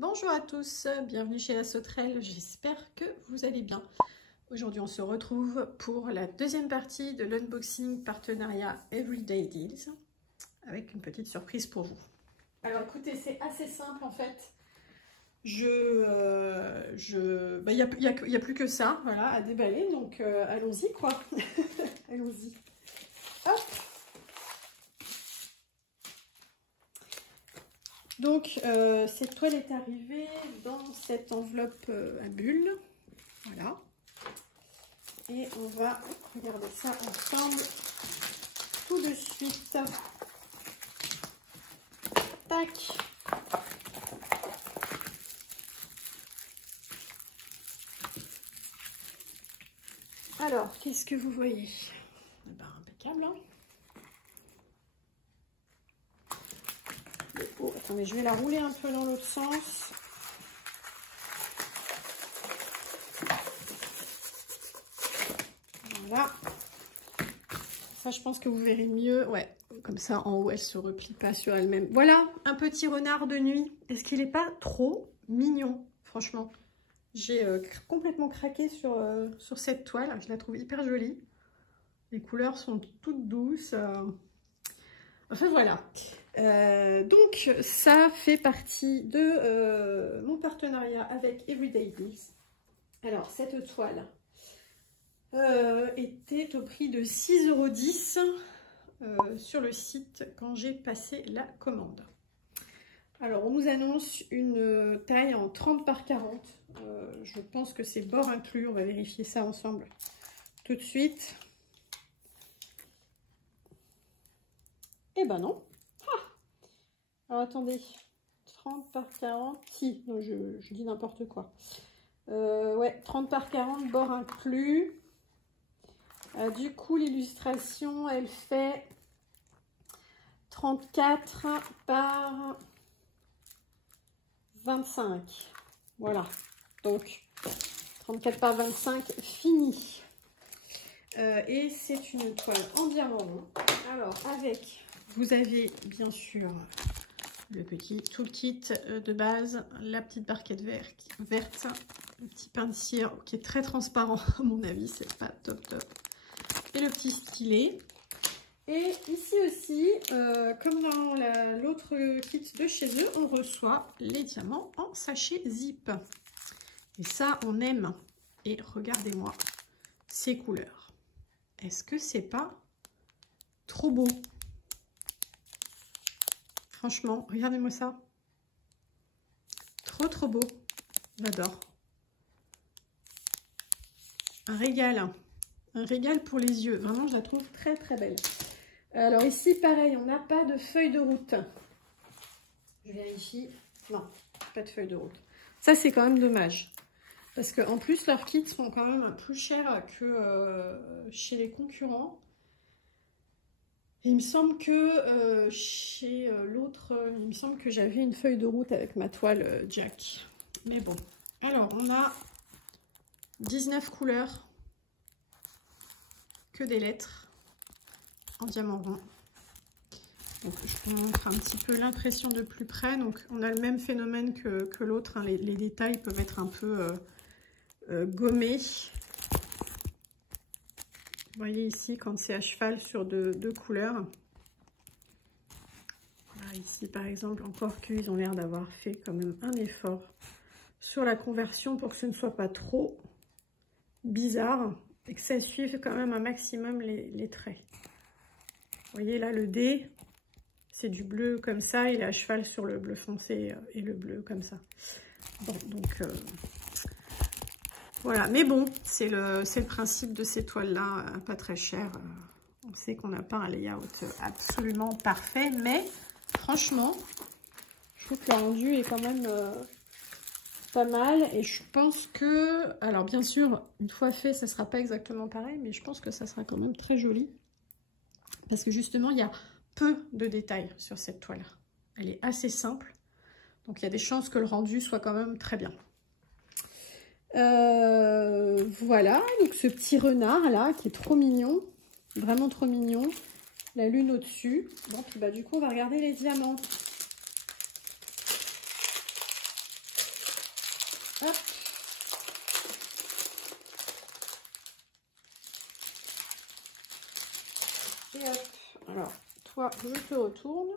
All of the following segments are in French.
Bonjour à tous, bienvenue chez La Sauterelle, j'espère que vous allez bien. Aujourd'hui on se retrouve pour la deuxième partie de l'unboxing partenariat Everyday Deals avec une petite surprise pour vous. Alors écoutez, c'est assez simple en fait. Il n'y a plus que ça, voilà, à déballer, donc allons-y quoi. Allons-y. Hop. Donc cette toile est arrivée dans cette enveloppe à bulles, voilà. Et on va regarder ça ensemble tout de suite. Tac. Alors, qu'est-ce que vous voyez? Ben, impeccable, hein. Oh, attendez, je vais la rouler un peu dans l'autre sens. Voilà. Ça, je pense que vous verrez mieux. Ouais, comme ça, en haut, elle se replie pas sur elle-même. Voilà, un petit renard de nuit. Est-ce qu'il n'est pas trop mignon? Franchement, j'ai complètement craqué sur cette toile. Je la trouve hyper jolie. Les couleurs sont toutes douces. Enfin, voilà. Donc, ça fait partie de mon partenariat avec Everyday Deals. Alors, cette toile était au prix de 6,10 € sur le site quand j'ai passé la commande. Alors, on nous annonce une taille en 30 par 40. Je pense que c'est bord inclus. On va vérifier ça ensemble tout de suite. Eh ben non. Ah, alors, attendez. 30 par 40. Si, non, je dis n'importe quoi. Ouais, 30 par 40, bord inclus. Du coup, l'illustration, elle fait 34 par 25. Voilà. Donc, 34 par 25, fini. Et c'est une toile en diamant rond. Alors, avec, vous avez bien sûr le petit toolkit de base, la petite barquette verte, le petit pain de cire qui est très transparent à mon avis, c'est pas top top. Et le petit stylet. Et ici aussi, comme dans l'autre kit de chez eux, on reçoit les diamants en sachet zip. Et ça, on aime. Et regardez-moi ces couleurs. Est-ce que c'est pas trop beau? Franchement, regardez-moi ça. Trop trop beau. J'adore. Un régal. Un régal pour les yeux. Vraiment, je la trouve très très belle. Alors ici, pareil, on n'a pas de feuille de route. Je vérifie. Non, pas de feuille de route. Ça, c'est quand même dommage. Parce qu'en plus, leurs kits sont quand même plus chers que chez les concurrents. Et il me semble que chez l'autre, il me semble que j'avais une feuille de route avec ma toile Jack. Mais bon. Alors, on a 19 couleurs. Que des lettres en diamant rond. Donc, je vous montre un petit peu l'impression de plus près. Donc, on a le même phénomène que l'autre. Hein. Les détails peuvent être un peu gommés. Vous voyez ici, quand c'est à cheval sur deux couleurs. Voilà, ici, par exemple, encore qu'ils ont l'air d'avoir fait quand même un effort sur la conversion pour que ce ne soit pas trop bizarre. Et que ça suive quand même un maximum les traits. Vous voyez là, le D, c'est du bleu comme ça, il est à cheval sur le bleu foncé et le bleu comme ça. Bon, donc voilà. Mais bon, c'est le principe de ces toiles-là, pas très chères. On sait qu'on n'a pas un layout absolument parfait, mais franchement, je trouve que le rendu est quand même pas mal. Et je pense que, alors bien sûr, une fois fait, ça sera pas exactement pareil, mais je pense que ça sera quand même très joli. Parce que justement, il y a peu de détails sur cette toile. Elle est assez simple. Donc, il y a des chances que le rendu soit quand même très bien. Voilà. Donc, ce petit renard là, qui est trop mignon. Vraiment trop mignon. La lune au-dessus. Bon, puis bah, du coup, on va regarder les diamants. Hop. Et hop. Alors, toi, je te retourne.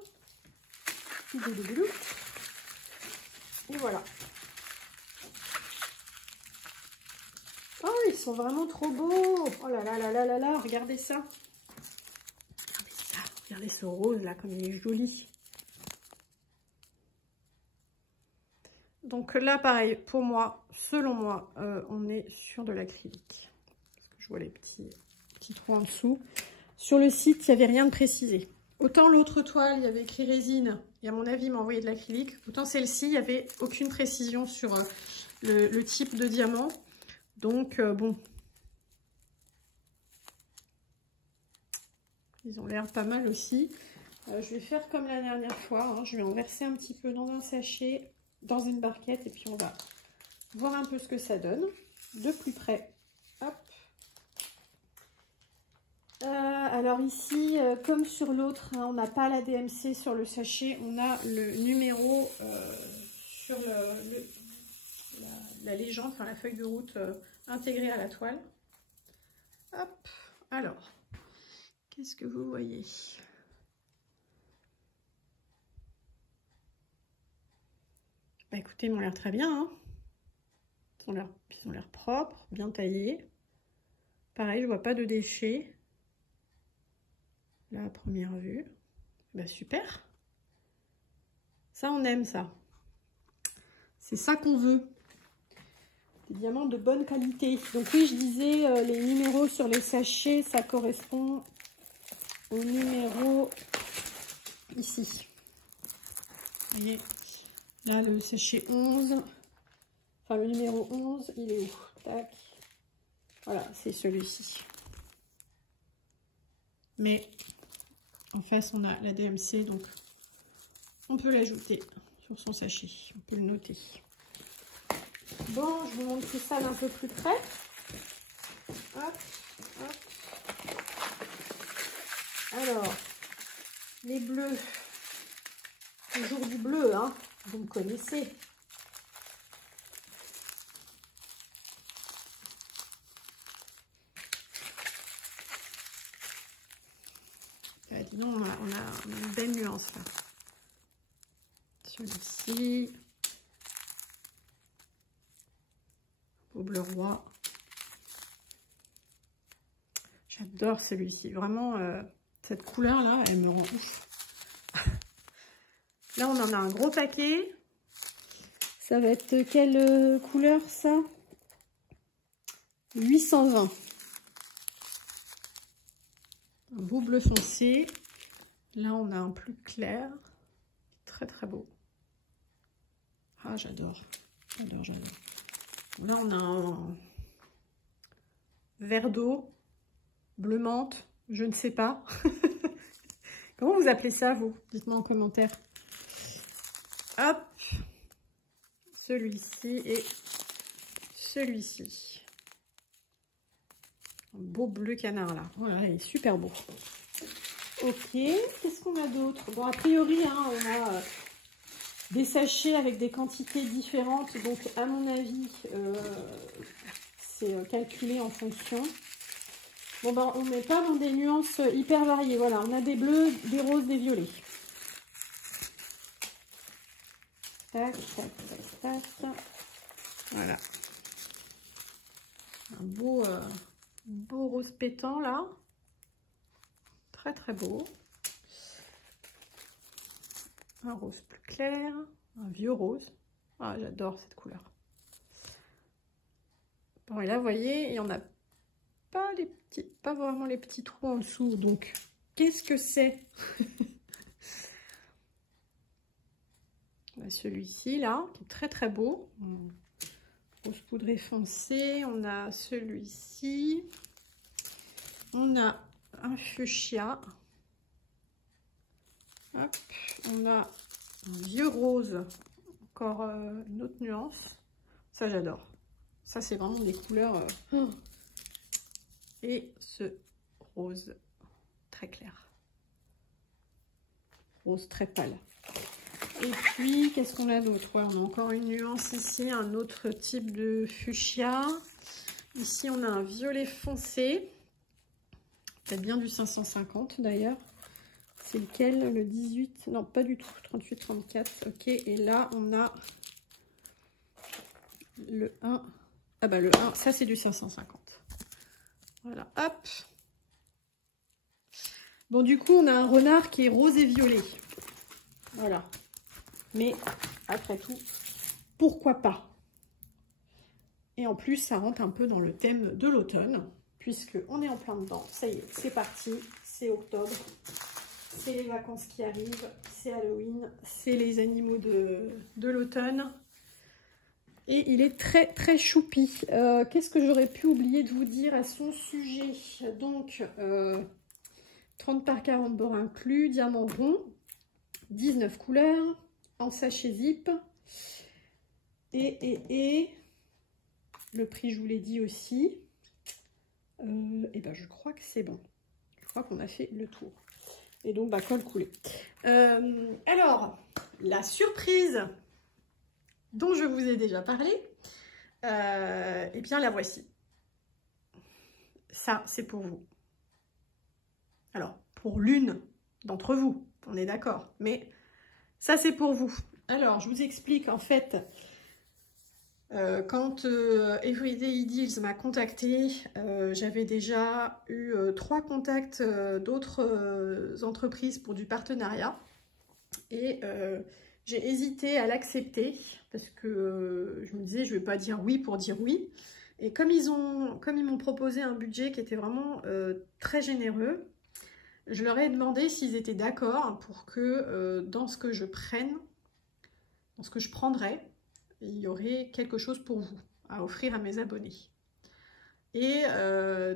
Et voilà. Oh, ils sont vraiment trop beaux. Oh là là là là là là, regardez ça. Regardez ça. Regardez ce rose là, comme il est joli. Donc là, pareil, pour moi, selon moi, on est sur de l'acrylique. Parce que je vois les petits trous en dessous. Sur le site, il n'y avait rien de précisé. Autant l'autre toile, il y avait écrit résine, et à mon avis, il m'a envoyé de l'acrylique. Autant celle-ci, il n'y avait aucune précision sur le type de diamant. Donc, bon. Ils ont l'air pas mal aussi. Je vais faire comme la dernière fois. Hein. Je vais en verser un petit peu dans un sachet, dans une barquette, et puis on va voir un peu ce que ça donne de plus près. Hop. Alors ici, comme sur l'autre, hein, on n'a pas la DMC sur le sachet, on a le numéro sur la légende, enfin la feuille de route intégrée à la toile. Hop, alors, qu'est-ce que vous voyez? Bah écoutez, ils m'ont l'air très bien, hein. Ils ont l'air propres, bien taillés. Pareil, je vois pas de déchets. Là, à première vue. Bah super. Ça, on aime ça. C'est ça qu'on veut. Des diamants de bonne qualité. Donc oui, je disais, les numéros sur les sachets, ça correspond au numéro ici. Vous voyez, là, le sachet 11. Enfin, le numéro 11, il est où? Tac. Voilà, c'est celui-ci. Mais en face, on a la DMC, donc on peut l'ajouter sur son sachet. On peut le noter. Bon, je vous montre tout ça d'un peu plus près. Hop, hop. Alors, les bleus. Toujours du bleu, hein. Vous me connaissez. Dis donc, on a une belle nuance là. Celui-ci. Au bleu roi. J'adore celui-ci. Vraiment, cette couleur-là, elle me rend ouf. Là, on en a un gros paquet. Ça va être quelle couleur, ça? 820. Un beau bleu foncé. Là, on a un plus clair. Très, très beau. Ah, j'adore. J'adore, j'adore. Là, on a un vert d'eau, bleu menthe, je ne sais pas. Comment vous appelez ça, vous? Dites-moi en commentaire. Hop, celui-ci et celui-ci. Un beau bleu canard, là. Voilà, il est super beau. Ok, qu'est-ce qu'on a d'autre? Bon, a priori, hein, on a des sachets avec des quantités différentes. Donc, à mon avis, c'est calculé en fonction. Bon, ben, on n'est pas dans des nuances hyper variées. Voilà, on a des bleus, des roses, des violets. Tac, tac, tac, tac. Voilà. Un beau rose pétant, là. Très, très beau. Un rose plus clair. Un vieux rose. Ah, j'adore cette couleur. Bon, et là, vous voyez, il n'y en a pas vraiment les petits trous en dessous. Donc, qu'est-ce que c'est? Celui-ci, là, qui est très, très beau. Rose poudré foncé. On a celui-ci. On a un fuchsia. Hop. On a un vieux rose. Encore une autre nuance. Ça, j'adore. Ça, c'est vraiment des couleurs... Et ce rose très clair. Rose très pâle. Et puis, qu'est-ce qu'on a d'autre? Ouais, on a encore une nuance ici, un autre type de fuchsia. Ici, on a un violet foncé. Peut-être bien du 550 d'ailleurs. C'est lequel? Le 18? Non, pas du tout. 38, 34. Ok, et là, on a le 1. Ah bah le 1, ça c'est du 550. Voilà, hop. Bon, du coup, on a un renard qui est rose et violet. Voilà. Mais, après tout, pourquoi pas? Et en plus, ça rentre un peu dans le thème de l'automne, puisqu'on est en plein dedans. Ça y est, c'est parti, c'est octobre. C'est les vacances qui arrivent, c'est Halloween, c'est les animaux de l'automne. Et il est très très choupi. Qu'est-ce que j'aurais pu oublier de vous dire à son sujet? Donc, 30 par 40 bords inclus, diamant rond, 19 couleurs, en sachet zip. Et le prix, je vous l'ai dit aussi. Et ben, je crois que c'est bon. Je crois qu'on a fait le tour. Et donc, bah, colle coulé. Alors, la surprise dont je vous ai déjà parlé, eh bien, la voici. Ça, c'est pour vous. Alors, pour l'une d'entre vous, on est d'accord. Mais ça, c'est pour vous. Alors, je vous explique, en fait, quand Everyday Ideals m'a contacté, j'avais déjà eu 3 contacts d'autres entreprises pour du partenariat. Et j'ai hésité à l'accepter parce que je me disais, je ne vais pas dire oui pour dire oui. Et comme ils m'ont proposé un budget qui était vraiment très généreux, je leur ai demandé s'ils étaient d'accord pour que dans ce que je prenne, dans ce que je prendrais, il y aurait quelque chose pour vous à offrir à mes abonnés. Et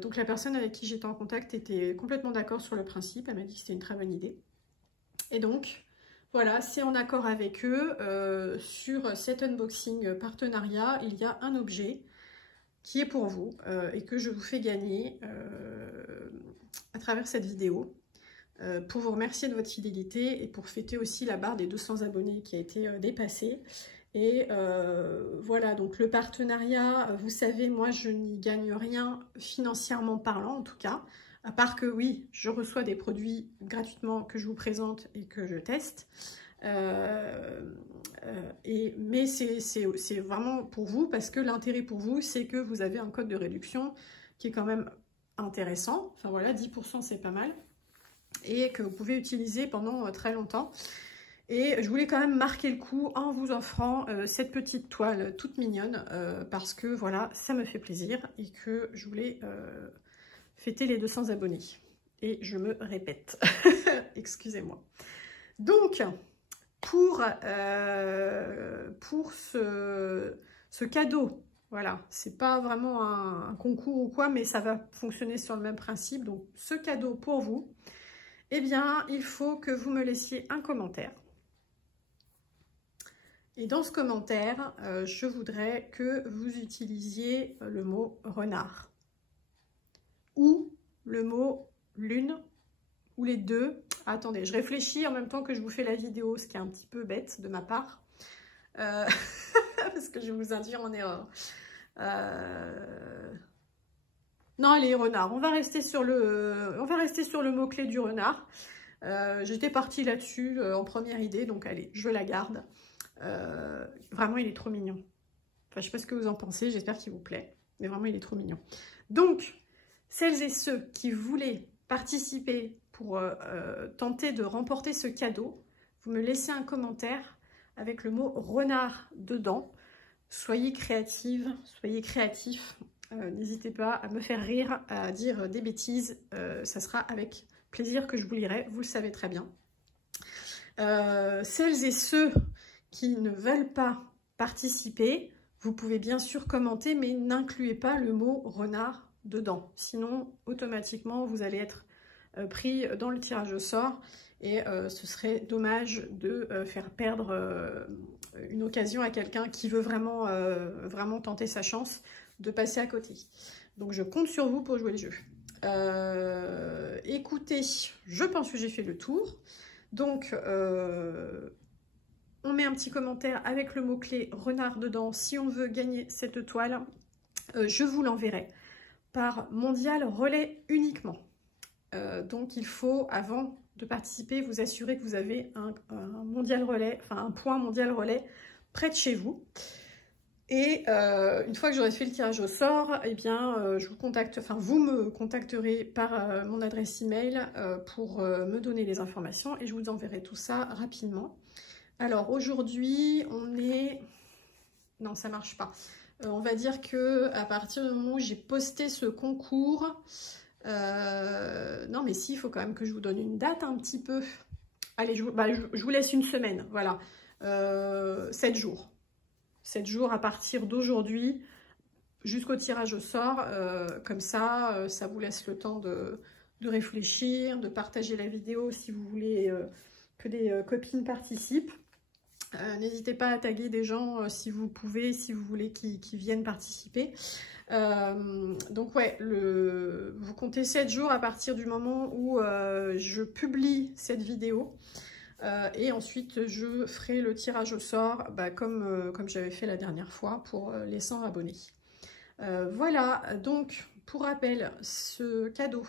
donc la personne avec qui j'étais en contact était complètement d'accord sur le principe. Elle m'a dit que c'était une très bonne idée. Et donc, voilà, c'est en accord avec eux. Sur cet unboxing partenariat, il y a un objet qui est pour vous et que je vous fais gagner à travers cette vidéo. Pour vous remercier de votre fidélité et pour fêter aussi la barre des 200 abonnés qui a été dépassée. Et voilà, donc le partenariat, vous savez, moi je n'y gagne rien financièrement parlant en tout cas, à part que oui, je reçois des produits gratuitement que je vous présente et que je teste. Mais c'est vraiment pour vous, parce que l'intérêt pour vous, c'est que vous avez un code de réduction qui est quand même intéressant. Enfin voilà, 10% c'est pas mal. Et que vous pouvez utiliser pendant très longtemps. Et je voulais quand même marquer le coup en vous offrant cette petite toile toute mignonne parce que voilà, ça me fait plaisir et que je voulais fêter les 200 abonnés. Et je me répète, excusez-moi. Donc, pour ce cadeau, voilà, c'est pas vraiment un concours ou quoi, mais ça va fonctionner sur le même principe. Donc, ce cadeau pour vous, eh bien, il faut que vous me laissiez un commentaire. Et dans ce commentaire, je voudrais que vous utilisiez le mot renard ou le mot lune ou les deux. Attendez, je réfléchis en même temps que je vous fais la vidéo, ce qui est un petit peu bête de ma part parce que je vais vous induire en erreur. Non, allez, renard. On va rester sur le mot-clé du renard. J'étais partie là-dessus en première idée, donc allez, je la garde. Vraiment, il est trop mignon. Enfin, je sais pas ce que vous en pensez, j'espère qu'il vous plaît. Mais vraiment, il est trop mignon. Donc, celles et ceux qui voulaient participer pour tenter de remporter ce cadeau, vous me laissez un commentaire avec le mot renard dedans. Soyez créative, soyez créatif. N'hésitez pas à me faire rire, à dire des bêtises. Ça sera avec plaisir que je vous lirai, vous le savez très bien. Celles et ceux qui ne veulent pas participer, vous pouvez bien sûr commenter, mais n'incluez pas le mot renard dedans. Sinon, automatiquement, vous allez être pris dans le tirage au sort et ce serait dommage de faire perdre une occasion à quelqu'un qui veut vraiment, vraiment tenter sa chance de passer à côté. Donc, je compte sur vous pour jouer le jeu. Écoutez, je pense que j'ai fait le tour. Donc, on met un petit commentaire avec le mot-clé renard dedans si on veut gagner cette toile. Je vous l'enverrai par mondial relais uniquement. Donc il faut, avant de participer, vous assurer que vous avez un mondial relais, enfin un point mondial relais près de chez vous. Et une fois que j'aurai fait le tirage au sort, eh bien, je vous contacte, enfin vous me contacterez par mon adresse email pour me donner les informations et je vous enverrai tout ça rapidement. Alors aujourd'hui, on est... Non, ça marche pas. On va dire que à partir du moment où j'ai posté ce concours... non mais si, il faut quand même que je vous donne une date un petit peu. Allez, je vous laisse une semaine, voilà. 7 jours. 7 jours à partir d'aujourd'hui jusqu'au tirage au sort. Comme ça, ça vous laisse le temps de réfléchir, de partager la vidéo si vous voulez que des copines participent. N'hésitez pas à taguer des gens si vous pouvez, si vous voulez qu'ils viennent participer. Donc ouais, vous comptez 7 jours à partir du moment où je publie cette vidéo. Et ensuite, je ferai le tirage au sort comme j'avais fait la dernière fois pour les 100 abonnés. Voilà, donc pour rappel, ce cadeau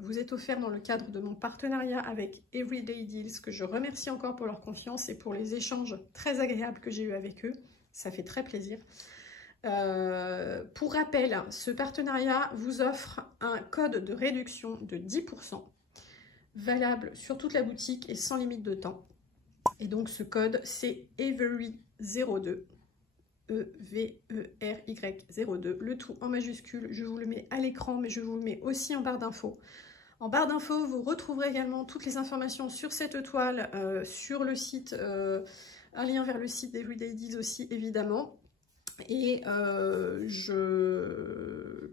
vous est offert dans le cadre de mon partenariat avec Everyday Deals, que je remercie encore pour leur confiance et pour les échanges très agréables que j'ai eus avec eux. Ça fait très plaisir. Pour rappel, ce partenariat vous offre un code de réduction de 10%. Valable sur toute la boutique et sans limite de temps. Et donc ce code c'est Every02, EVERY02, le tout en majuscule. Je vous le mets à l'écran, mais je vous le mets aussi en barre d'infos. En barre d'infos, vous retrouverez également toutes les informations sur cette toile, sur le site, un lien vers le site d'Everyday Deals aussi évidemment. Et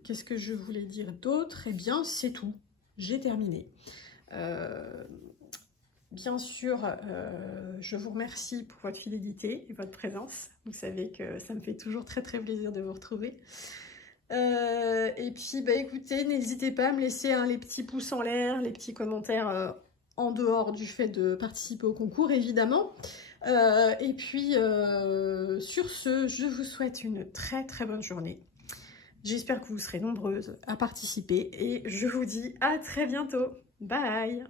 qu'est-ce que je voulais dire d'autre? Eh bien c'est tout, j'ai terminé. Bien sûr, je vous remercie pour votre fidélité et votre présence. Vous savez que ça me fait toujours très très plaisir de vous retrouver. Et puis, écoutez, n'hésitez pas à me laisser les petits pouces en l'air, les petits commentaires en dehors du fait de participer au concours, évidemment. Et puis, sur ce, je vous souhaite une très très bonne journée. J'espère que vous serez nombreuses à participer et je vous dis à très bientôt. Bye!